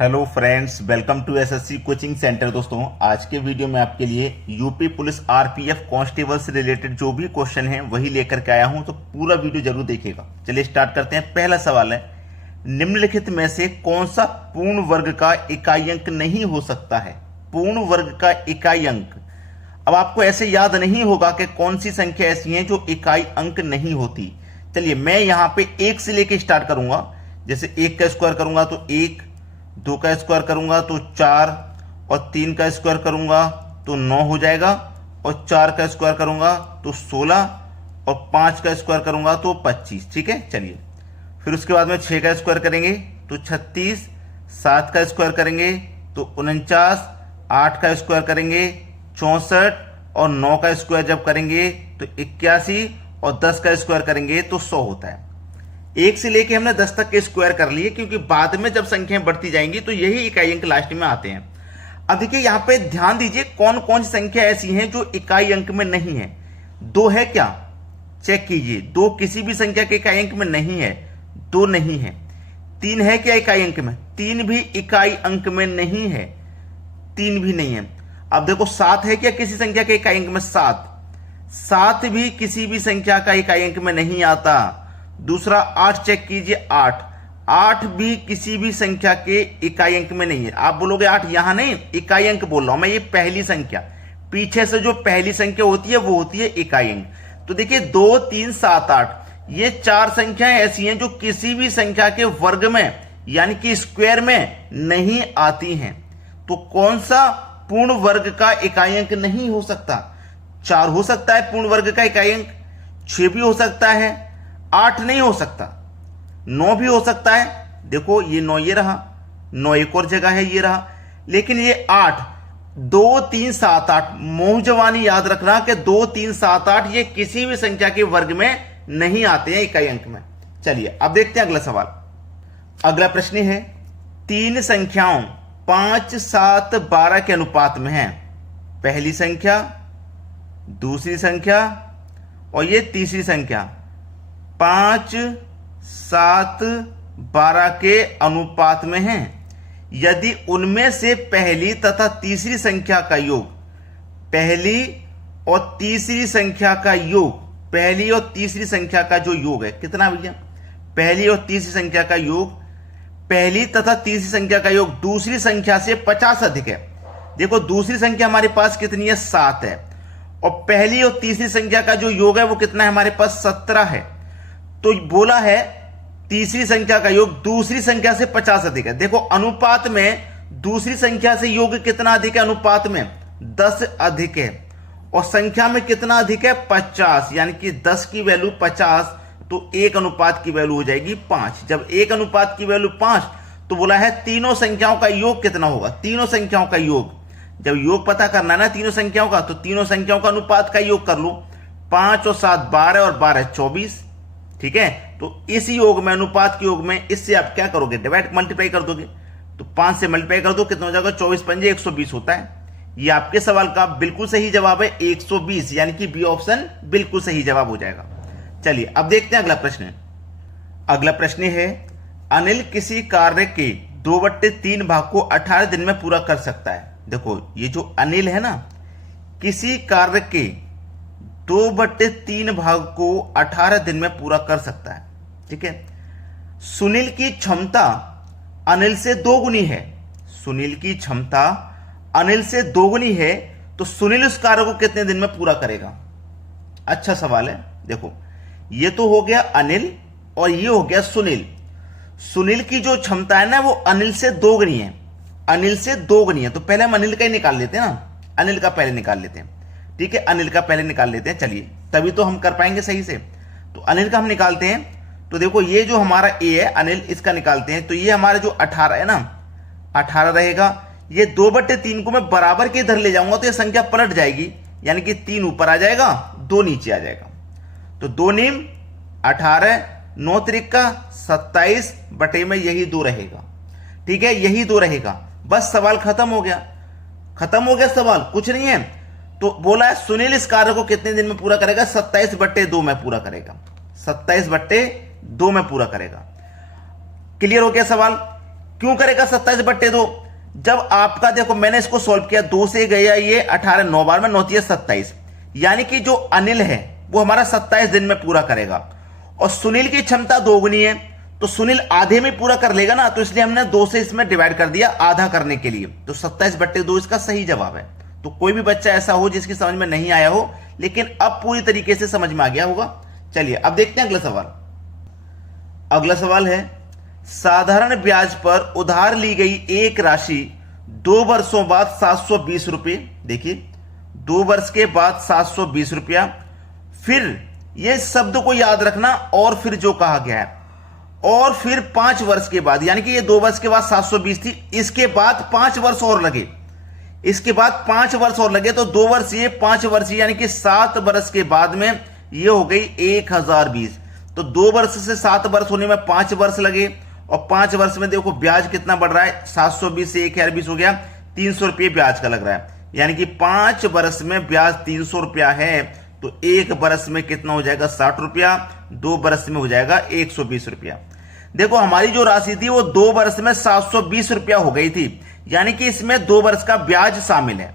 Hello friends, welcome to SSC coaching centre. दोस्तों, आज के वीडियो में आपके लिए यूपी पुलिस आरपीएफ कांस्टेबल से रिलेटेड जो भी क्वेश्चन है वही लेकर के आया हूं, तो पूरा वीडियो जरूर देखिएगा। चलिए स्टार्ट करते हैं। पहला सवाल है, निम्नलिखित में से कौन सा पूर्ण वर्ग का इकाई अंक नहीं हो सकता है? पूर्ण वर्ग का इकाई अंक। अब आपको ऐसे याद नहीं होगा कि कौन सी संख्या ऐसी है जो इकाई अंक नहीं होती। चलिए मैं यहां पे एक से लेके स्टार्ट करूंगा। जैसे एक का स्क्वायर करूंगा तो एक, दो का स्क्वायर करूंगा तो 4, और 3 का स्क्वायर करूंगा तो 9 हो जाएगा, और 4 का स्क्वायर करूंगा तो 16, और 5 का स्क्वायर करूंगा तो 25। ठीक है, चलिए फिर उसके बाद में 6 का स्क्वायर करेंगे तो 36, 7 का स्क्वायर करेंगे तो 49, 8 का स्क्वायर करेंगे 64, और 9 का स्क्वायर जब करेंगे तो 81, और 10 का स्क्वायर करेंगे तो 100 होता है। एक से लेके हमने 10 तक के स्क्वायर कर लिए, क्योंकि बाद में जब संख्याएं बढ़ती जाएंगी तो यही इकाई अंक लास्ट में आते हैं। अब देखिए यहां पे ध्यान दीजिए, कौन कौन सी संख्या ऐसी हैं जो इकाई अंक में नहीं है। 2 है क्या? चेक कीजिए, 2 किसी भी संख्या के इकाई अंक में नहीं है, 2 नहीं है। 3 है क्या इकाई अंक में? 3 भी इकाई अंक में नहीं है, 3 भी नहीं है। अब देखो 7 है क्या किसी संख्या के इकाई अंक में? 7 भी किसी भी संख्या का इकाई अंक में नहीं आता। दूसरा 8 चेक कीजिए, 8 भी किसी भी संख्या के इकाई अंक में नहीं है। आप बोलोगे 8 यहां नहीं, इकाई अंक बोल रहा हूं मैं, ये पहली संख्या, पीछे से जो पहली संख्या होती है वो होती है इकाई अंक। तो देखिए 2, 3, 7, 8 ये 4 संख्याएं ऐसी हैं जो किसी भी संख्या के वर्ग में यानी कि स्क्वायर में नहीं आती हैं। तो कौन सा पूर्ण वर्ग का इकाई अंक नहीं हो सकता? 4 हो सकता है पूर्ण वर्ग का इकाई अंक, 6 भी हो सकता है, 8 नहीं हो सकता, 9 भी हो सकता है। देखो ये 9 ये रहा, 9 एक और जगह है ये रहा, लेकिन ये 8, 2, 3, 7, 8 मोह जवानी याद रखना कि 2, 3, 7, 8 ये किसी भी संख्या के वर्ग में नहीं आते हैं इकाई अंक में। चलिए अब देखते हैं अगला सवाल। अगला प्रश्न है, 3 संख्याओं 5, 7, 12 के अनुपात में है। पहली संख्या, दूसरी संख्या और ये तीसरी संख्या 5, 7, 12 के अनुपात में हैं। यदि उनमें से पहली तथा तीसरी संख्या का योग, पहली और तीसरी संख्या का योग, पहली और तीसरी संख्या का जो योग है कितना भैया? पहली और तीसरी संख्या का योग, पहली तथा तीसरी संख्या का योग दूसरी संख्या से 50 अधिक है। देखो दूसरी संख्या हमारे पास कितनी है? 7 है, और पहली और तीसरी संख्या का जो योग है वो कितना है हमारे पास? 17 है। तो बोला है तीसरी संख्या का योग दूसरी संख्या से 50 अधिक है। देखो अनुपात में दूसरी संख्या से योग कितना अधिक है? अनुपात में 10 अधिक है, और संख्या में कितना अधिक है? 50, यानी कि 10 की वैल्यू 50, तो 1 अनुपात की वैल्यू हो जाएगी 5। जब 1 अनुपात की वैल्यू 5, तो बोला है तीनों संख्याओं का योग कितना होगा? तीनों संख्याओं का योग, जब योग पता करना है ना तीनों संख्याओं का, तो तीनों संख्याओं का अनुपात का योग कर लो। 5 और 7 12, और 12 24। ठीक है, तो इस योग में, अनुपात के योग में, इससे आप क्या करोगे? डिवाइड मल्टीप्लाई कर दोगे। तो 5 से मल्टीप्लाई कर दो, कितना हो जाएगा? 24 पंजे 120 होता है। ये आपके सवाल का बिल्कुल सही जवाब है 120, यानी कि बी ऑप्शन बिल्कुल सही जवाब हो जाएगा। चलिए अब देखते हैं अगला प्रश्न। अगला प्रश्न है, अनिल किसी कार्य के 2/3 भाग को 18 दिन में पूरा कर सकता है। देखो ये जो अनिल है ना, किसी कार्य के 2/3 भाग को 18 दिन में पूरा कर सकता है। ठीक है, सुनील की क्षमता अनिल से 2 गुनी है। सुनील की क्षमता अनिल से 2 गुनी है, तो सुनील उस कार्य को कितने दिन में पूरा करेगा? अच्छा सवाल है। देखो ये तो हो गया अनिल, और ये हो गया सुनील। सुनील की जो क्षमता है ना वो अनिल से 2 गुनी है, अनिल से 2 गुनी है। तो पहले हम अनिल का ही निकाल लेते हैं ना, अनिल का पहले निकाल लेते हैं। ठीक है, अनिल का पहले निकाल लेते हैं। चलिए तभी तो हम कर पाएंगे सही से। तो अनिल का हम निकालते हैं। तो देखो ये जो हमारा ए है अनिल, इसका निकालते हैं। तो ये हमारा जो 18 है ना, 18 रहेगा। ये 2/3 को मैं बराबर के इधर ले जाऊंगा तो ये संख्या पलट जाएगी, यानी कि 3 ऊपर आ जाएगा, 2 नीचे आ जाएगा। तो 2 नीम 18, 9 त्रिका 27 बटे में यही 2 रहेगा। ठीक है, यही 2 रहेगा। बस सवाल खत्म हो गया, खत्म हो गया सवाल, कुछ नहीं है। तो बोला है सुनील इस कार्य को कितने दिन में पूरा करेगा? 27/2 में पूरा करेगा, 27/2 में पूरा करेगा। क्लियर हो गया सवाल? क्यों करेगा 27/2? जब आपका देखो मैंने इसको सॉल्व किया, 2 से गया ये 18, 9 बार में 9 3 27, यानी कि जो अनिल है वो हमारा 27 दिन में पूरा करेगा। और सुनील की क्षमता 2 गुनी है, तो सुनील आधे में पूरा कर लेगा ना, तो इसलिए हमने 2 से इसमें डिवाइड कर दिया आधा करने के लिए। तो 27/2 इसका सही जवाब है। तो कोई भी बच्चा ऐसा हो जिसकी समझ में नहीं आया हो, लेकिन अब पूरी तरीके से समझ में आ गया होगा। चलिए अब देखते हैं अगला सवाल। अगला सवाल है, साधारण ब्याज पर उधार ली गई एक राशि 2 वर्षों बाद 720 रुपये। देखिए 2 वर्ष के बाद 720 रुपया। फिर यह शब्द को याद रखना, और फिर जो कहा गया है, और फिर 5 वर्ष के बाद, यानी कि ये 2 वर्ष के बाद 720 थी, इसके बाद 5 वर्ष और लगे, इसके बाद 5 वर्ष और लगे, तो 2 वर्ष ये 5 वर्ष यानी कि 7 वर्ष के बाद में ये हो गई 1020। तो 2 वर्ष से 7 वर्ष होने में 5 वर्ष लगे, और 5 वर्ष में देखो ब्याज कितना बढ़ रहा है, 720 से 1020 हो गया, 300 रुपये ब्याज का लग रहा है, यानी कि 5 वर्ष में ब्याज 300 रुपया है। तो 1 वर्ष में कितना हो जाएगा, 60 रुपया, 2 वर्ष में हो जाएगा 120 रुपया। देखो हमारी जो राशि थी वो 2 वर्ष में 720 रुपया हो गई थी, यानी कि इसमें 2 वर्ष का ब्याज शामिल है।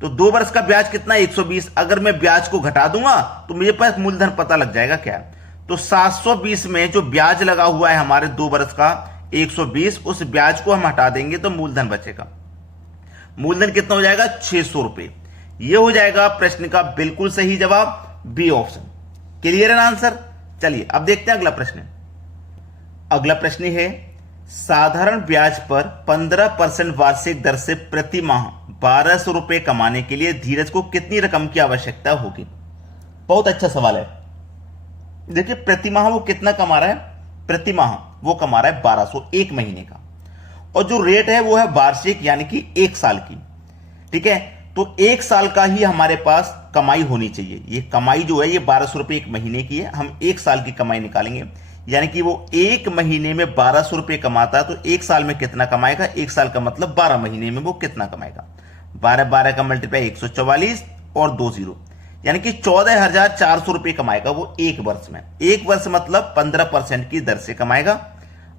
तो 2 वर्ष का ब्याज कितना, 120। अगर मैं ब्याज को घटा दूंगा तो मुझे पास मूलधन पता लग जाएगा क्या। तो 720 में जो ब्याज लगा हुआ है हमारे 2 वर्ष का 120, उस ब्याज को हम हटा देंगे तो मूलधन बचेगा। मूलधन कितना हो जाएगा, 600 रुपए। यह हो जाएगा प्रश्न का बिल्कुल सही जवाब, बी ऑप्शन। क्लियर है ना आंसर। चलिए अब देखते हैं अगला प्रश्न। अगला प्रश्न है, साधारण ब्याज पर 15% वार्षिक दर से प्रति माह 1200 रुपए कमाने के लिए धीरज को कितनी रकम की आवश्यकता होगी। बहुत अच्छा सवाल है। देखिए प्रति माह वो कितना कमा रहा है, प्रति माह वो कमा रहा है 1200 एक महीने का, और जो रेट है वो है वार्षिक, यानी कि 1 साल की। ठीक है, तो 1 साल का ही हमारे पास कमाई होनी चाहिए। ये कमाई जो है ये 1200 रुपए एक महीने की है, हम 1 साल की कमाई निकालेंगे, यानी कि वो 1 महीने में 1200 रुपए कमाता है, तो 1 साल में कितना कमाएगा, 1 साल का मतलब 12 महीने में वो कितना कमाएगा। 12 का मल्टीप्लाई 144 और 2 जीरो, यानी कि 14,400 रुपए कमाएगा वो 1 वर्ष में। 1 वर्ष मतलब 15% की दर से कमाएगा।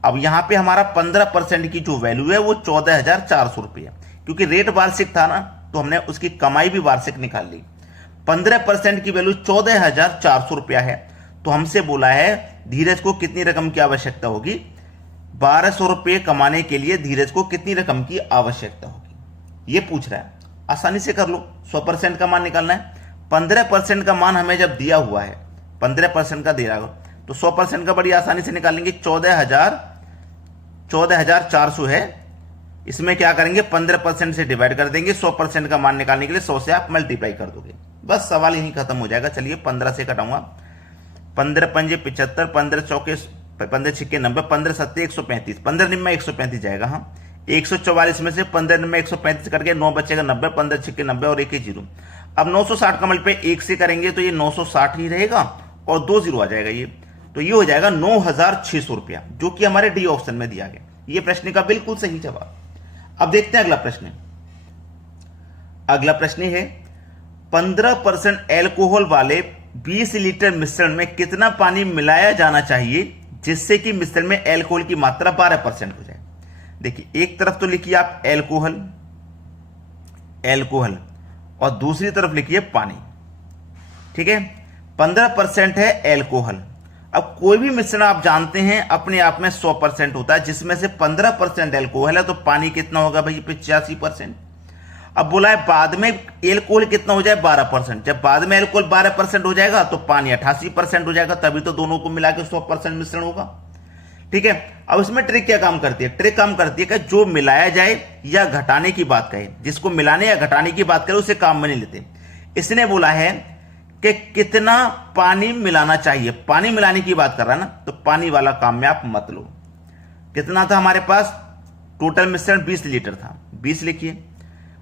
अब यहां पे हमारा 15% की जो वैल्यू है वो 14,400 रुपए है, क्योंकि रेट वार्षिक था ना, तो हमने उसकी कमाई भी वार्षिक निकाल ली। 15% की वैल्यू 14,400 रुपया है। तो हमसे बोला है धीरज को कितनी रकम की आवश्यकता होगी, 1200 रुपये कमाने के लिए धीरज को कितनी रकम की आवश्यकता होगी, ये पूछ रहा है। आसानी से कर लो, 100% का मान निकालना है। 15% का मान हमें जब दिया हुआ है, 15% का दे रहा हो, तो 100% का बड़ी आसानी से निकालेंगे। 14,400 है, इसमें क्या करेंगे 15% से डिवाइड कर देंगे। 100% का मान निकालने के लिए 100 से आप मल्टीप्लाई कर दोगे, बस सवाल यहीं खत्म हो जाएगा। चलिए 15 से कटाऊंगा, 15 पंजे 75, 15 चौके 15 छिक्के 90, 15 सत्ते 135, 15 निम्मा 135 जाएगा। हाँ 144 में से 15 निम्मा 135 कट गया, 9 बचेगा 90, 15 छिक्के 90 और 1 जीरो। अब 960 का मल्टीप्लाई 1 से करेंगे तो ये 960 ही रहेगा और 2 जीरो आ जाएगा ये, तो ये हो जाएगा 9,600 रुपया, जो कि हमारे डी ऑप्शन में दिया गया। ये प्रश्न का बिल्कुल सही जवाब। अब देखते हैं अगला प्रश्न। अगला प्रश्न है 15% एल्कोहल वाले 20 लीटर मिश्रण में कितना पानी मिलाया जाना चाहिए जिससे कि मिश्रण में एल्कोहल की मात्रा 12% हो जाए। देखिए एक तरफ तो लिखिए आप एल्कोहल, एल्कोहल, और दूसरी तरफ लिखिए पानी। ठीक है, 15% है एल्कोहल। अब कोई भी मिश्रण आप जानते हैं अपने आप में 100% होता है, जिसमें से 15% एल्कोहल है, तो पानी कितना होगा भाई 85%। अब बोला है बाद में एल्कोहल कितना हो जाए 12%। जब बाद में एल्कोहल 12% हो जाएगा तो पानी 88% हो जाएगा, तभी तो दोनों को मिला के 100% मिश्रण होगा। ठीक है, अब इसमें ट्रिक क्या काम करती है, ट्रिक काम करती है कि जो मिलाया जाए या घटाने की बात कहे, जिसको मिलाने या घटाने की बात करे उसे काम में नहीं लेते। इसने बोला है कि कितना पानी मिलाना चाहिए, पानी मिलाने की बात कर रहा है ना, तो पानी वाला काम में आप मत लो। कितना था हमारे पास, टोटल मिश्रण 20 लीटर था, 20 लिखिए,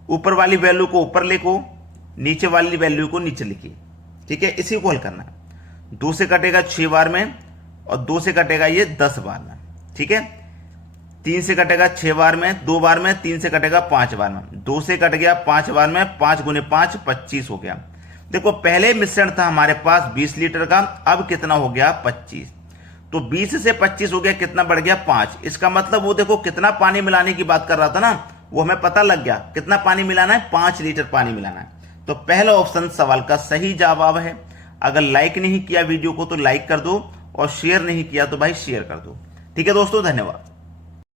ऊपर वाली वैल्यू को ऊपर लिखो, नीचे वाली वैल्यू को नीचे लिखिए। ठीक है, इसी को हल करना है। 2 से कटेगा 6 बार में, और 2 से कटेगा ये 10 बार में। ठीक है, 3 से कटेगा 6 बार में, 2 बार में, 3 से कटेगा 5 बार में, 2 से कट गया 5 बार में, 5 गुने 5 25 हो गया। देखो पहले मिश्रण था हमारे पास 20 लीटर का, अब कितना हो गया 25। तो 20 से 25 हो गया, कितना बढ़ गया 5। इसका मतलब वो देखो कितना पानी मिलाने की बात कर रहा था ना, वो हमें पता लग गया। कितना पानी मिलाना है, 5 लीटर पानी मिलाना है। तो पहला ऑप्शन सवाल का सही जवाब है। अगर लाइक नहीं किया वीडियो को तो लाइक कर दो, और शेयर नहीं किया तो भाई शेयर कर दो। ठीक है दोस्तों, धन्यवाद।